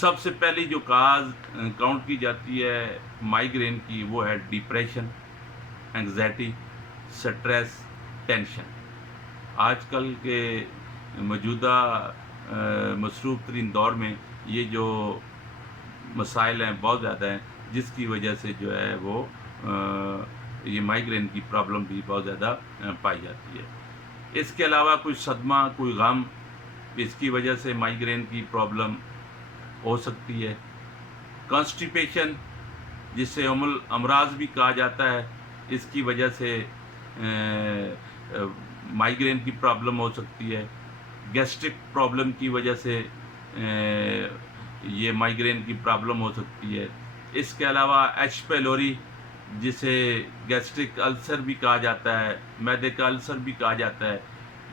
سب سے پہلی جو کاز کاؤنٹ کی جاتی ہے مائیگرین کی وہ ہے ڈپریشن، انگزائٹی، سٹریس، ٹینشن۔ آج کل کے موجودہ مصروف ترین دور میں یہ جو مسائل ہیں بہت زیادہ ہیں، جس کی وجہ سے جو ہے وہ یہ مائیگرین کی پرابلم بھی بہت زیادہ پائی جاتی ہے۔ اس کے علاوہ کوئی صدمہ، کوئی غم، اس کی وجہ سے مائیگرین کی پرابلم ہو سکتی ہے۔ کانسٹیپیشن، جسے ام الامراض بھی کہا جاتا ہے، اس کی وجہ سے مائیگرین کی پرابلم ہو سکتی ہے۔ گیسٹرک پرابلم کی وجہ سے یہ مائیگرین کی پرابلم ہو سکتی ہے۔ اس کے علاوہ ایچ پیلوری، جسے گیسٹرک السر بھی کہا جاتا ہے، معدے کا السر بھی کہا جاتا ہے،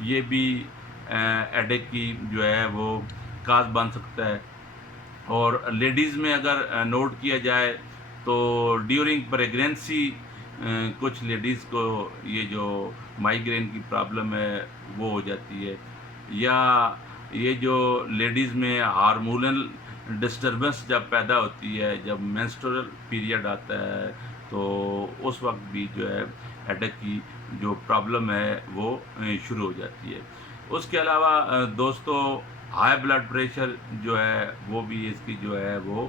یہ بھی ایڈک کی جو ہے وہ کاز بن سکتا ہے۔ اور لیڈیز میں اگر نوٹ کیا جائے تو ڈیورنگ پریگنینسی کچھ لیڈیز کو یہ جو مائیگرین کی پرابلم ہے وہ ہو جاتی ہے، یا یہ جو لیڈیز میں ہارمونل ڈسٹربنس جب پیدا ہوتی ہے، جب مینسٹرل پیریڈ آتا ہے، تو اس وقت بھی جو ہے ہیڈیک کی جو پرابلم ہے وہ شروع ہو جاتی ہے۔ اس کے علاوہ دوستو ہائی بلڈ پریشر جو ہے وہ بھی اس کی جو ہے وہ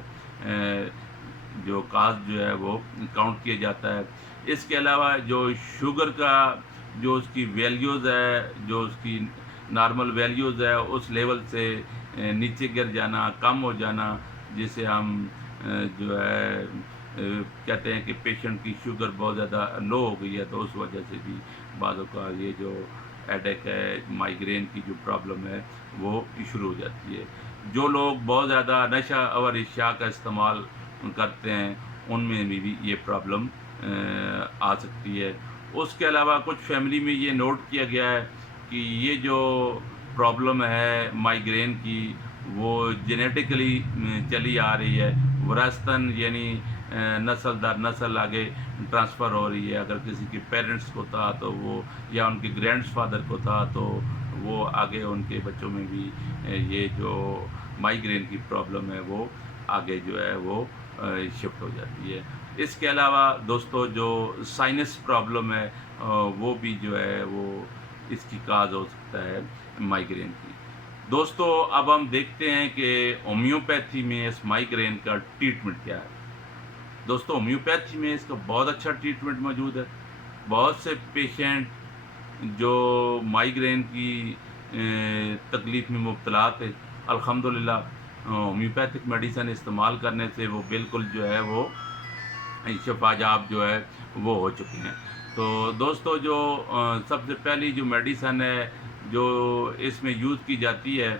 جو کاز جو ہے وہ کاؤنٹ کیا جاتا ہے۔ اس کے علاوہ جو شوگر کا جو اس کی ویلیوز ہے، جو اس کی نارمل ویلیوز ہے، اس لیول سے نیچے گر جانا، کم ہو جانا، جسے ہم جو ہے کہتے ہیں کہ پیشنٹ کی شوگر بہت زیادہ لو ہو گئی ہے، تو اس وجہ سے بھی بعض اوقات یہ جو ہیڈیک ہے، مائیگرین کی جو پرابلم ہے وہ شروع ہو جاتی ہے۔ جو لوگ بہت زیادہ نشہ اور اشیاء کا استعمال کرتے ہیں، ان میں بھی یہ پرابلم آ سکتی ہے۔ اس کے علاوہ کچھ فیملی میں یہ نوٹ کیا گیا ہے کہ یہ جو پرابلم ہے مائیگرین کی وہ جینیٹیکلی چلی آ رہی ہے، وراثتاً، یعنی نسل در نسل آگے ٹرانسفر ہو رہی ہے۔ اگر کسی کے پیرنٹس کو تھا تو وہ، یا ان کے گرینڈ فادر کو تھا، تو وہ آگے ان کے بچوں میں بھی یہ جو مائیگرین کی پرابلم ہے وہ آگے جو ہے وہ شفٹ ہو جاتی ہے۔ اس کے علاوہ دوستو جو سائنس پرابلم ہے وہ بھی جو ہے وہ اس کی کاز ہو سکتا ہے مائیگرین کی۔ دوستو اب ہم دیکھتے ہیں کہ ہومیوپیتھی میں اس مائیگرین کا ٹریٹمنٹ کیا ہے۔ دوستو ہومیوپیتھی میں اس کا بہت اچھا ٹریٹمنٹ موجود ہے۔ بہت سے پیشنٹ جو مائیگرین کی تکلیف میں مبتلا تھے، الحمدللہ ہومیوپیتھک میڈیسن استعمال کرنے سے وہ بالکل جو ہے وہ شفا یاب جو ہے وہ ہو چکے ہیں۔ تو دوستو جو سب سے پہلی جو میڈیسن ہے جو اس میں یوز کی جاتی ہے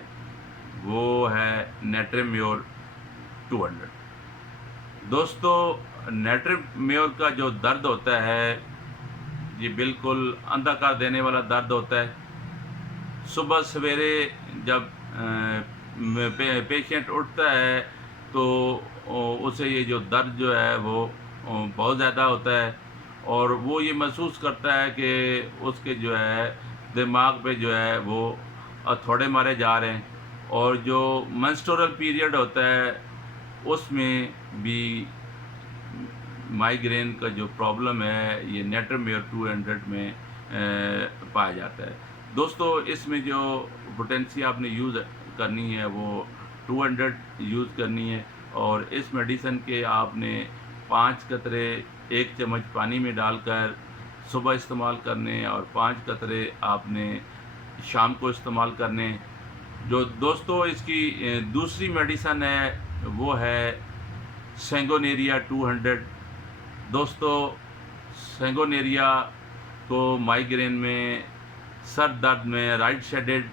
وہ ہے نیٹرمیور 200۔ دوستو نیٹرمیور کا جو درد ہوتا ہے یہ بالکل اندھا کر دینے والا درد ہوتا ہے۔ صبح سویرے جب پیشنٹ اٹھتا ہے تو اسے یہ جو درد جو ہے وہ بہت زیادہ ہوتا ہے، اور وہ یہ محسوس کرتا ہے کہ اس کے جو ہے دماغ پہ جو ہے وہ ہتھوڑے مارے جا رہے ہیں، اور جو منسٹرل پیریڈ ہوتا ہے اس میں بھی مائیگرین کا جو پرابلم ہے یہ نیٹرمیور 200 میں پایا جاتا ہے۔ دوستو اس میں جو پوٹینسی آپ نے یوز کرنی ہے وہ 200 یوز کرنی ہے، اور اس میڈیسن کے آپ نے 5 قطرے 1 چمچ پانی میں ڈال کر صبح استعمال کرنے، اور 5 قطرے آپ نے شام کو استعمال کرنے۔ جو دوستو اس کی دوسری میڈیسن ہے وہ ہے سینگونیریا 200۔ دوستو سینگونیریا کو مائیگرین میں، سر درد میں، رائٹ سائڈڈ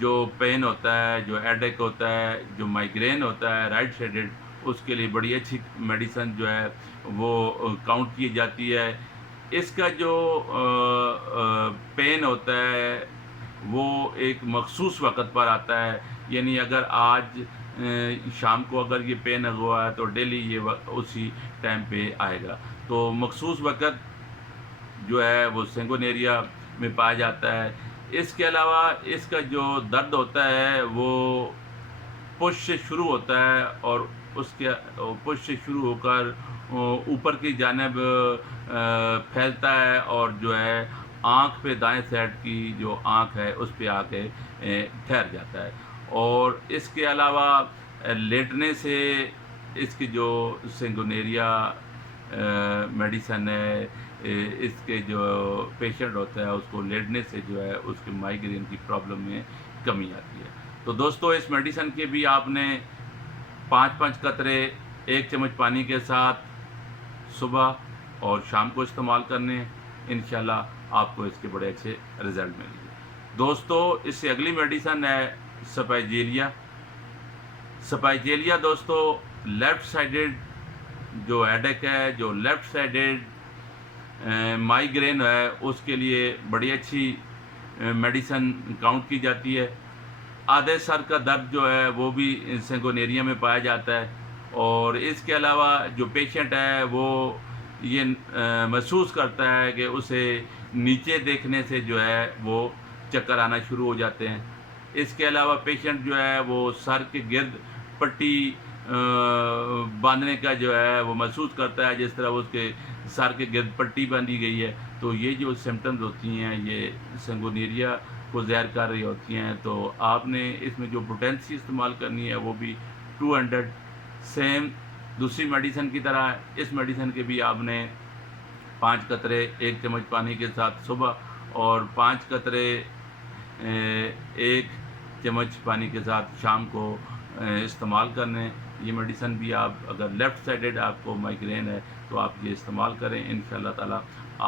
جو پین ہوتا ہے، جو ہیڈیک ہوتا ہے، جو مائیگرین ہوتا ہے رائٹ سائڈڈ، اس کے لیے بڑی اچھی میڈیسن جو ہے وہ کاؤنٹ کی جاتی ہے۔ اس کا جو پین ہوتا ہے وہ ایک مخصوص وقت پر آتا ہے، یعنی اگر آج شام کو اگر یہ پین ہوا ہے تو ڈیلی یہ اسی ٹائم پہ آئے گا۔ تو مخصوص وقت جو ہے وہ سینگونیریا میں پایا جاتا ہے۔ اس کے علاوہ اس کا جو درد ہوتا ہے وہ پش سے شروع ہوتا ہے اور اس کے پش سے شروع ہو کر اوپر کی جانب پھیلتا ہے اور جو ہے آنکھ پہ دائیں سائڈ کی جو آنکھ ہے اس پہ آ کے ٹھہر جاتا ہے. اور اس کے علاوہ لیٹنے سے اس کی جو سنگونیریا میڈیسن ہے، اس کے جو پیشنٹ ہوتا ہے اس کو لیٹنے سے جو ہے اس کے مائیگرین کی پرابلم میں کمی آتی ہے. تو دوستو اس میڈیسن کے بھی آپ نے 5 قطرے 1 چمچ پانی کے ساتھ صبح اور شام کو استعمال کرنے ہیں. انشاءاللہ آپ کو اس کے بڑے اچھے رزلٹ ملیں گے. دوستو اس سے اگلی میڈیسن ہے سپائجیریا. سپائجیریا دوستو لیفٹ سائیڈڈ جو ہیڈیک ہے، جو لیفٹ سائیڈڈ مائیگرین ہے، اس کے لیے بڑی اچھی میڈیسن کاؤنٹ کی جاتی ہے. آدھے سر کا درد جو ہے وہ بھی سنگونیریا میں پایا جاتا ہے. اور اس کے علاوہ جو پیشنٹ ہے وہ یہ محسوس کرتا ہے کہ اسے نیچے دیکھنے سے جو ہے وہ چکر آنا شروع ہو جاتے ہیں. اس کے علاوہ پیشنٹ جو ہے وہ سر کے گرد پٹی باندھنے کا جو ہے وہ محسوس کرتا ہے، جس طرح اس کے سر کے گرد پٹی باندھی گئی ہے. تو یہ جو سمٹمز ہوتی ہیں یہ سنگونیریا کو ظاہر کر رہی ہوتی ہیں. تو آپ نے اس میں جو پوٹینسی استعمال کرنی ہے وہ بھی 200. سیم دوسری میڈیسن کی طرح اس میڈیسن کے بھی آپ نے 5 قطرے 1 چمچ پانی کے ساتھ صبح اور 5 قطرے 1 چمچ پانی کے ساتھ شام کو استعمال کرنے. یہ میڈیسن بھی آپ اگر لیفٹ سائیڈڈ آپ کو مائیگرین ہے تو آپ یہ استعمال کریں. انشاءاللہ تعالی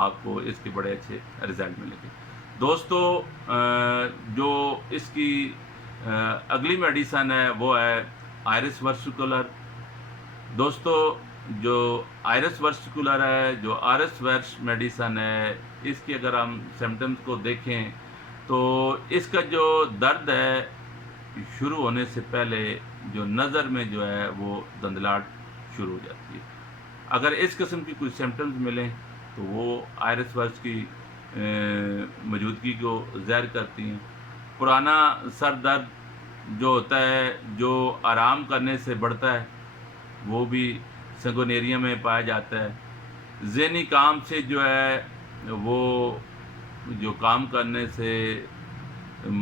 آپ کو اس کے بڑے اچھے رزلٹ ملیں گے. دوستو جو اس کی اگلی میڈیسن ہے وہ ہے آئرس ورسیکولر. دوستو جو آئرس ورسیکولر ہے، جو آرس ورس میڈیسن ہے، اس کی اگر ہم سمٹمز کو دیکھیں تو اس کا جو درد ہے شروع ہونے سے پہلے جو نظر میں جو ہے وہ دھندلاہٹ شروع ہو جاتی ہے. اگر اس قسم کی کچھ سمٹمز ملیں تو وہ آئرس ورس کی موجودگی کو ظاہر کرتی ہیں. پرانا سر درد جو ہوتا ہے جو آرام کرنے سے بڑھتا ہے وہ بھی سنگونیریا میں پایا جاتا ہے. ذہنی کام سے جو ہے وہ جو کام کرنے سے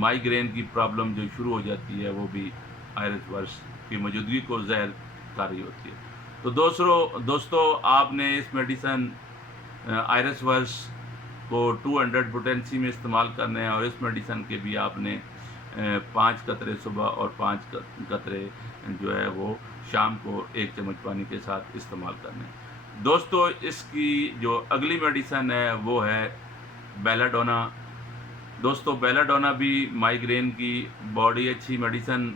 مائیگرین کی پرابلم جو شروع ہو جاتی ہے وہ بھی آئرس ورس کی موجودگی کو ظاہر کر رہی ہوتی ہے. تو دوستو آپ نے اس میڈیسن آئرس ورس کو 200 پوٹینسی میں استعمال کرنا ہے اور اس میڈیسن کے بھی آپ نے 5 قطرے صبح اور 5 قطرے جو ہے وہ شام کو 1 چمچ پانی کے ساتھ استعمال کرنے ہیں. دوستو اس کی جو اگلی میڈیسن ہے وہ ہے بیلا ڈونا. دوستو بیلا ڈونا بھی مائیگرین کی بڑی اچھی میڈیسن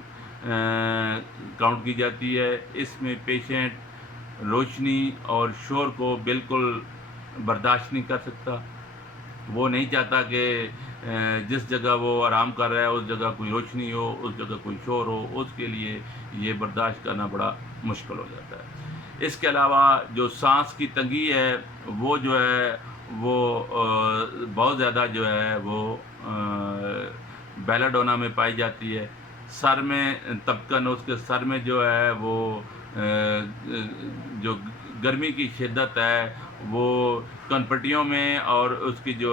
کاؤنٹ کی جاتی ہے. اس میں پیشنٹ روشنی اور شور کو بالکل برداشت نہیں کر سکتا. وہ نہیں چاہتا کہ جس جگہ وہ آرام کر رہا ہے اس جگہ کوئی روشنی ہو، اس جگہ کوئی شور ہو. اس کے لیے یہ برداشت کرنا بڑا مشکل ہو جاتا ہے. اس کے علاوہ جو سانس کی تنگی ہے وہ جو ہے وہ بہت زیادہ جو ہے وہ بیلا ڈونا میں پائی جاتی ہے. سر میں تپکن، اس کے سر میں جو ہے وہ جو گرمی کی شدت ہے وہ کنپٹیوں میں اور اس کی جو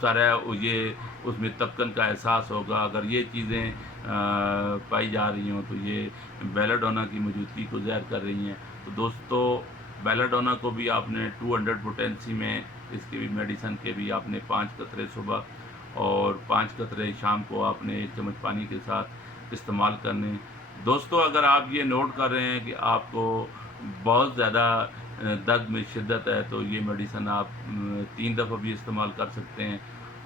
سر ہے یہ اس میں تپکن کا احساس ہوگا. اگر یہ چیزیں پائی جا رہی ہوں تو یہ بیلا ڈونا کی موجودگی کو ظاہر کر رہی ہیں. تو دوستو بیلا ڈونا کو بھی آپ نے 200 پوٹینسی میں اس کی بھی میڈیسن کے بھی آپ نے 5 قطرے صبح اور 5 قطرے شام کو آپ نے 1 چمچ پانی کے ساتھ استعمال کرنے. دوستو اگر آپ یہ نوٹ کر رہے ہیں کہ آپ کو بہت زیادہ درد میں شدت ہے تو یہ میڈیسن آپ 3 دفعہ بھی استعمال کر سکتے ہیں.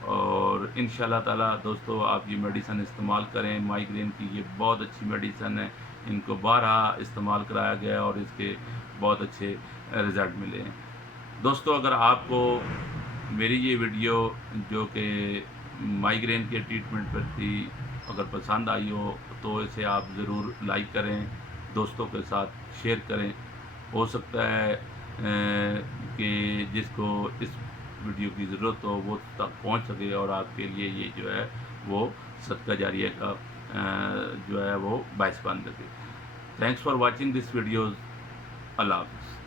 اور انشاءاللہ تعالی دوستو آپ یہ میڈیسن استعمال کریں. مائیگرین کی یہ بہت اچھی میڈیسن ہے. ان کو بارہا استعمال کرایا گیا ہے اور اس کے بہت اچھے رزلٹ ملے ہیں. دوستو اگر آپ کو میری یہ ویڈیو جو کہ مائیگرین کے ٹریٹمنٹ پر تھی اگر پسند آئی ہو تو اسے آپ ضرور لائک کریں، دوستوں کے ساتھ شیئر کریں. ہو سکتا ہے کہ جس کو اس ویڈیو کی ضرورت ہو وہ تک پہنچ سکے اور آپ کے لیے یہ جو ہے وہ صدقہ جاریہ کا جو ہے وہ باعث بن سکے. Thanks for watching this videos. اللہ حافظ.